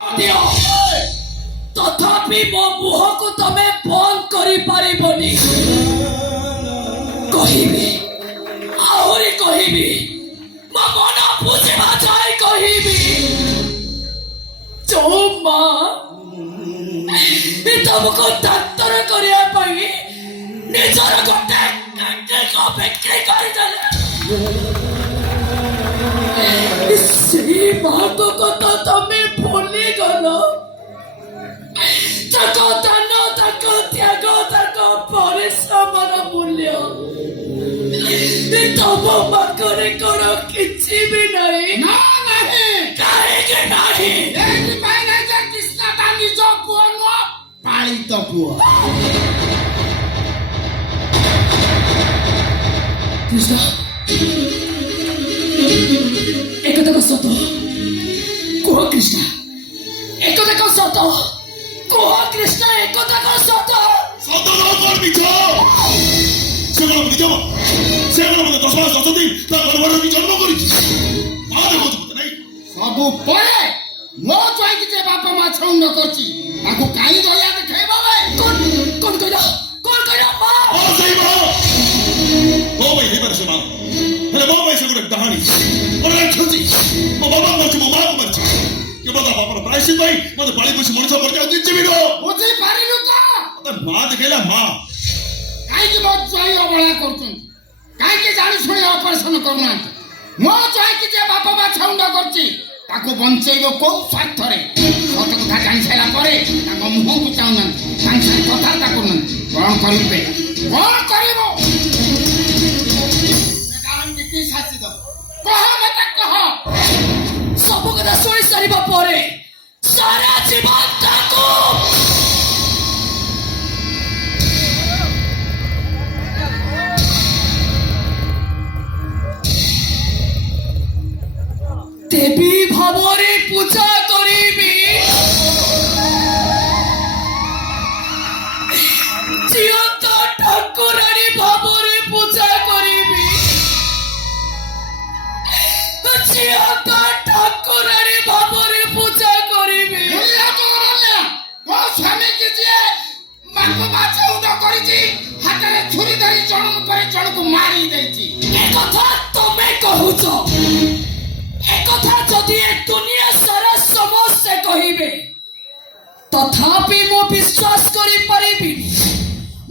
ଦିଅ ତଥାପି ମୋ ମୁହଁକୁ ତମେ ବନ୍ଦ କରିପାରିବନି। କହିବି ଆହୁରି କହିବି, ମୋ ମନ ବୁଝିବା ଯାଏ କହିବି। ଯୋଉ ମା ତମକୁ ଡାକ୍ତର କରିବା ପାଇଁ ନିଜର ଗୋଟେ ବିକ୍ରି କରିଦେଲେ, ସେଇ ମାଙ୍କ କଥା ତମେ ଭୁଲିଗଲ। ତାଙ୍କ ଦାନ, ତାଙ୍କ ତ୍ୟାଗ, ତାଙ୍କ ପରିଶ୍ରମର ମୂଲ୍ୟ ତମ ପାଖରେ କଣ କିଛି ବି ନାହିଁ? କାହିଁକି ନାହିଁ? ଏଥିପାଇଁ ନାହିଁ ଯେ କୃଷ୍ଣ ତା ନିଜ ପୁଅ ନୁହଁ, ପାଳିତ ପୁଅ। କୃଷ୍ଣ একথা সত কুহ। কৃষ্ণ একথা সত কুহ। কৃষ্ণ একথা সত সত নকর মিছ। সে কোন নিজ সে কোন মতে 10 মাস 10 দিন তা গর্ভধারী জন্ম করেছে। মা দেখো নাই ସବୁ ପରେ ମୋ ଛୁଆକି ଯେ ବାପା ମା ଛଉଣ୍ଡ କରୁଛି ତାକୁ କାହିଁ ଦୟା ଦେଖେଇବ ବେ? কোন কোন কইলা মা? ও সেই মা ମୋ ପାଇଁ ହେଇପାରେ ସେ ମା, ହେଲେ ମୋ ପାଇଁ ସେ ଗୋଟେ ଡାହାଣୀ, ଗୋଟେ ରାକ୍ଷସୀ। ମୋ ବାବା ମାରିଛି, ମୋ ମାକୁ ମାରିଛି। କେବଳ ତା ବାପାର ପ୍ରାୟଶ୍ଚିତ ପାଇଁ ମତେ ପାଳି ପୋଷି ମଣିଷ କରିଯାଉଛି ଜୀବିତ। ବୁଝି ପାରିଲୁ ତ? ମତେ ମା ଦେଖେଇଲା ମା। କାହିଁକି ମୋ ଛୁଆଇ ଅବହେଳା କରୁଛନ୍ତି? କାହିଁକି ଜାଣି ଶୁଣି ଅପରେସନ କରୁନାହାନ୍ତି? ମୋ ଛୁଆକି ଯେ ବାପା ମା ଛଉଣ୍ଡ କରୁଛି ତାକୁ ବଞ୍ଚେଇବ କୋଉ ସ୍ୱାର୍ଥରେ? ସତ କଥା ଜାଣି ସାରିଲା ପରେ ତାଙ୍କ ମୁହଁକୁ ଚାହୁଁନାହାନ୍ତି, ତାଙ୍କ ସାଙ୍ଗେ କଥାବାର୍ତ୍ତା କରୁନାହାନ୍ତି। କଣ କରିବେ? କଣ କରିବ? কি শাস্তি দেব? কহ মতে কহ। ସବୁ କଥା ଶୁଣି ସାରିବା ପରେ ସାରା ଜୀବନ ତାକୁ ଦେବୀ ଭାବରେ ପୂଜା କରିବି। ଜିଅନ୍ତା ଠାକୁରାଣୀ ଭାବରେ ପୂଜା କରିବି। ଜିଅନ୍ତା ଠାକୁରାଣୀ ଭାବରେ ପୂଜା କରିବି। ମୋ ସ୍ୱାମୀକି ଯିଏ ମାକୁ ମାଛ ଉଣ୍ଡ କରିଛି ହାତରେ ଛୁରୀ ଧରି ଜଣକୁ ପରେ ଜଣକୁ ମାରି ଦେଇଛି। একথা ତମେ କହୁଛ? একথা ଯଦି ଏ ଦୁନିଆ ସାରା ସମସ୍ତେ କହିବେ ତଥାପି ମୁଁ ବିଶ୍ୱାସ କରିପାରିବିନି।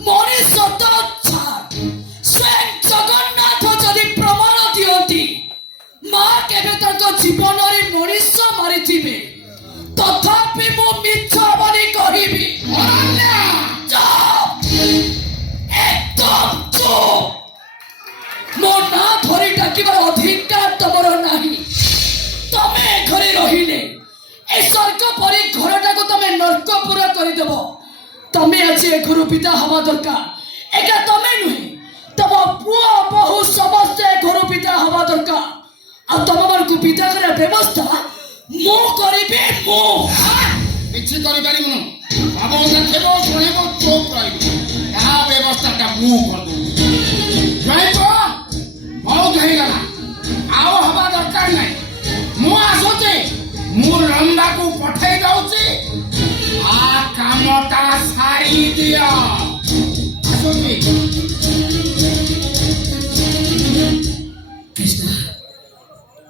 ମଣିଷ ତ ଛାଡ଼, ସ୍ୱୟଂ ଜଗନ୍ନାଥ ଯଦି ପ୍ରମାଣ ଦିଅନ୍ତି ମା କେବେ ତାଙ୍କ ଜୀବନରେ ମଣିଷ ମାରିଥିବେ, ତଥାପି ମୁଁ ମିଛ ବୋଲି କହିବି। ଏକଦମ ଚୁପ୍। ମୋ ନାଁ ଧରି ଡାକିବାର ଅଧିକାର ତମର ନାହିଁ। ତମେ ଏ ଘରେ ରହିଲେ ଏ ସ୍ୱର୍ଗ ପରି ଘରଟାକୁ ତମେ ନର୍କପୁର କରିଦେବ। ତମେ ଆଜି ଏ ଘରୁ ବିଦା ହବା ଦରକାର। ଏକା ତମେ ନୁହେଁ, ତମ ପୁଅ ବୋହୂ ସମସ୍ତେ ଏ ଘରୁ ବିଦା ହବା ଦରକାର। ଆଉ ତମମାନଙ୍କୁ ବିଦା କରିବା ବ୍ୟବସ୍ଥା ମୁଁ କରିବି। ମୁଁ କିଛି କରିପାରିବୁନୁ। ବାବୁ ଦେଖିବ ଶୁଣିବ ଚୁପ୍ ରହିବୁ। ତା ବ୍ୟବସ୍ଥାଟା ମୁଁ କରିଦେବି। ବହୁତ ହେଇଗଲା, ଆଉ ହବା ଦରକାର ନାହିଁ। ମୁଁ ଆସୁଛି, ମୁଁ ଲମ୍ବାକୁ ପଠେଇ ଦଉଛି। ଆ କାମଟା ସାରି ଦିଅ। ଆସୁଛି। କୃଷ୍ଣ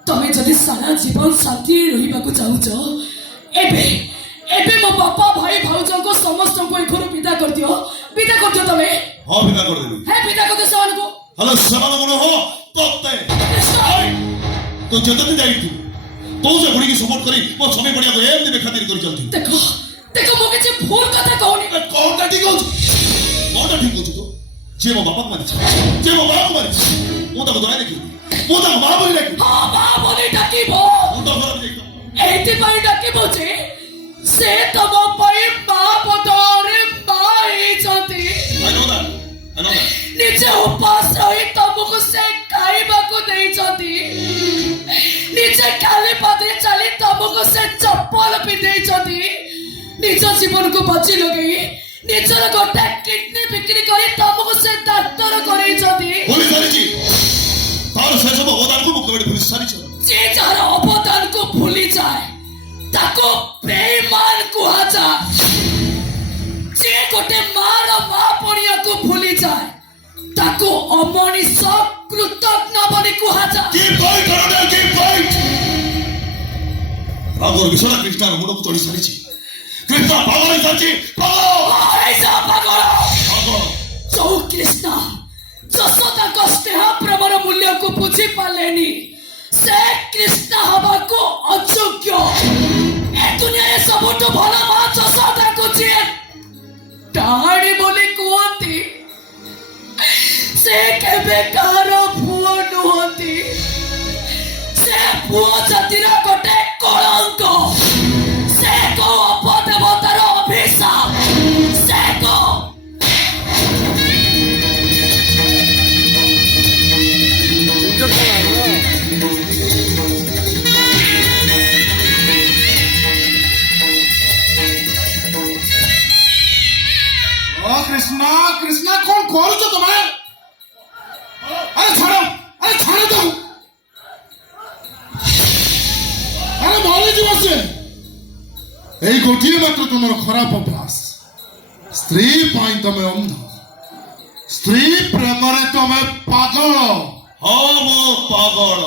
ତମେ ଯଦି ସାରା ଜୀବନ ଶାନ୍ତିରେ ରହିବାକୁ ଚାହୁଁଛ, ଏବେ ଏବେ ମୋ ବାପା ଭାଇ ଭାଉଜଙ୍କୁ ସମସ୍ତଙ୍କୁ ଏ ଘରୁ ବିଦା କରିଦିଅ। ବିଦା କରିଦିଅ ତମେ। ହଁ ବିଦା କରିଦେବି। ହେ ବିଦା କରିଦିଅ ସେମାନଙ୍କୁ। ହେଲେ ସେମାନଙ୍କ ନୁହଁ ତତେ। ତୁ ଯେତେ ଯାଇଥିବୁ ତୁ ସେ ବୁଢ଼ୀକି ସପୋର୍ଟ କରି ମୋ ଛବି ପଡ଼ିଆକୁ ଏମିତି ବେଖାତିର କରି ଚାଲିଥିବୁ। ଦେଖ ଦେଖ ମୁଁ କିଛି ଭୁଲ କଥା କହୁନି। କଣଟା ଠିକ ହଉଛି? କଣଟା ଠିକ ହଉଛି? ତୁ ଯିଏ ମୋ ବାପାକୁ ମାରିଛି, ଯିଏ ମୋ ମାଆକୁ ମାରିଛି, ମୁଁ ତାକୁ ଦୟା ଦେଖିବି, ମୁଁ ତାକୁ ମା ବୋଲି ଡାକିବି। ହଁ ମା ବୋଲି ଡାକିବ। ମୁଣ୍ଡ ଖରାପ ଯାଇଥିବ। ଏଇଥିପାଇଁ ଡାକିବ ଯେ ସେ ତମ ପାଇଁ ମା ବଦଳରେ ମା ହେଇଛନ୍ତି। ନିଜେ ଉପାସ ରହି ତମକୁ ସେ ଖାଇବାକୁ ଦେଇଛନ୍ତି। ନିଜେ ଖାଲି ପାଦରେ ଚାଲି ତମକୁ ସେ ଚପଲ ପିନ୍ଧେଇଛନ୍ତି। ନିଜ ଜୀବନକୁ ବାଜି ଲଗେଇ ନିଜର ଗୋଟେ କିଡନୀ ବିକ୍ରି କରି ତମକୁ ସେ ଡାକ୍ତର କରେଇଛନ୍ତି। ଭୁଲି ସାରିଛି ତାର ସେ ସବୁ ଅବଦାନକୁ ମୁଁ କେବେ ଭୁଲି ସାରିଛି। যে যার অবদানকে ভুলে যায় ତାକୁ ବେଇମାନ କୁହାଯାଏ। ଯିଏ ଗୋଟେ ମାର ମା ପଣିଆକୁ ଭୁଲିଯାଏ ତାକୁ ଅମଣିଷ କୃତଜ୍ଞ ବୋଲି କୁହାଯାଏ। Keep quiet, Colonel, keep quiet. আগর বিষয় কৃষ্ণার মুড়କୁ চড়ি সারিছি। কৃষ্ণ পাগল হয়ে যাচ্ছে, পাগল। ଯୋଉ କୃଷ୍ଣ ଯଶୋଦାଙ୍କ ସ୍ନେହ ପ୍ରେମର ମୂଲ୍ୟକୁ ବୁଝି ପାରିଲେନି ସେ କୃଷ୍ଣ ହବାକୁ ଅଯୋଗ୍ୟ। ଏ ଦୁନିଆରେ ସବୁଠୁ ଭଲ ମା ଯଶୋଦାକୁ ଯିଏ ଡାହାଣୀ ବୋଲି କୁହନ୍ତି ସେ କେବେ କାହାର ପୁଅ ନୁହନ୍ତି। ସେ ପୁଅ ଜାତିର ଗୋଟେ କଳଙ୍କ। ସେ କୋଉ ଅପଦେବତାର ଅଭିଶାପ। ସେ କୋଉ ओ कृष्णा कृष्णा कौन କରୁଛ ତମେ? ଆରେ ଛାଡ଼ ଦଉ। ଆରେ ମରିଯିବ ସେ। ଏଇ ଗୋଟିଏ ମାତ୍ର ତୁମର ଖରାପ ଅଭ୍ୟାସ। ସ୍ତ୍ରୀ ପାଇଁ ତମେ ଅନ୍ଧ, ସ୍ତ୍ରୀ ପ୍ରେମରେ ତମେ ପାଗଳ। ହଁ ମୋ ପାଗଳ।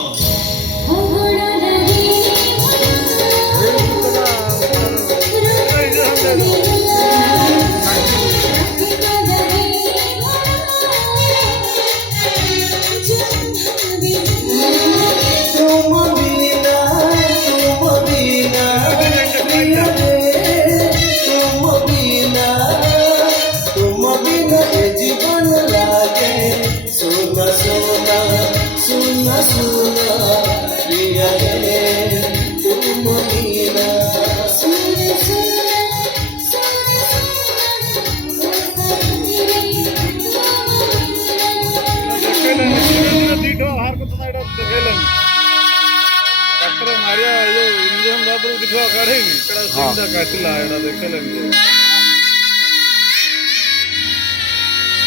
ଡାକ୍ତର ମାରିଆ ଯୋଉ ଇଞ୍ଜେକ୍ସନ ବାବରୁ ଦେଖିବା କାଢେଇନି ସେଟା ସିଧା କାଟିଲା ଏଟା ଦେଖେଇଲେନି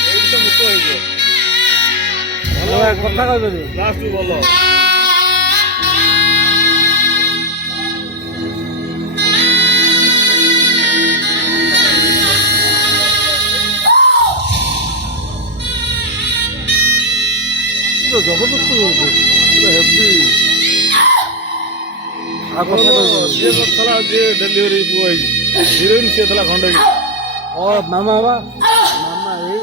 ଏଇଠି ତ ମୁକ୍ତ ହେଇଯିବ ଭଲ କଥା କହିପାରିବ ଲାଷ୍ଟ ଭଲ ଜବରଦସ୍ତ ହେବି ସିଏ ଥିଲା ଯିଏ ଡେଲିଭରି ପୁଅ ହେଇଛି ହିରୋଇନ ସିଏ ଥିଲା ଖଣ୍ଡଗିରି ଓ ମାମା ବା ମାମା ଏଇ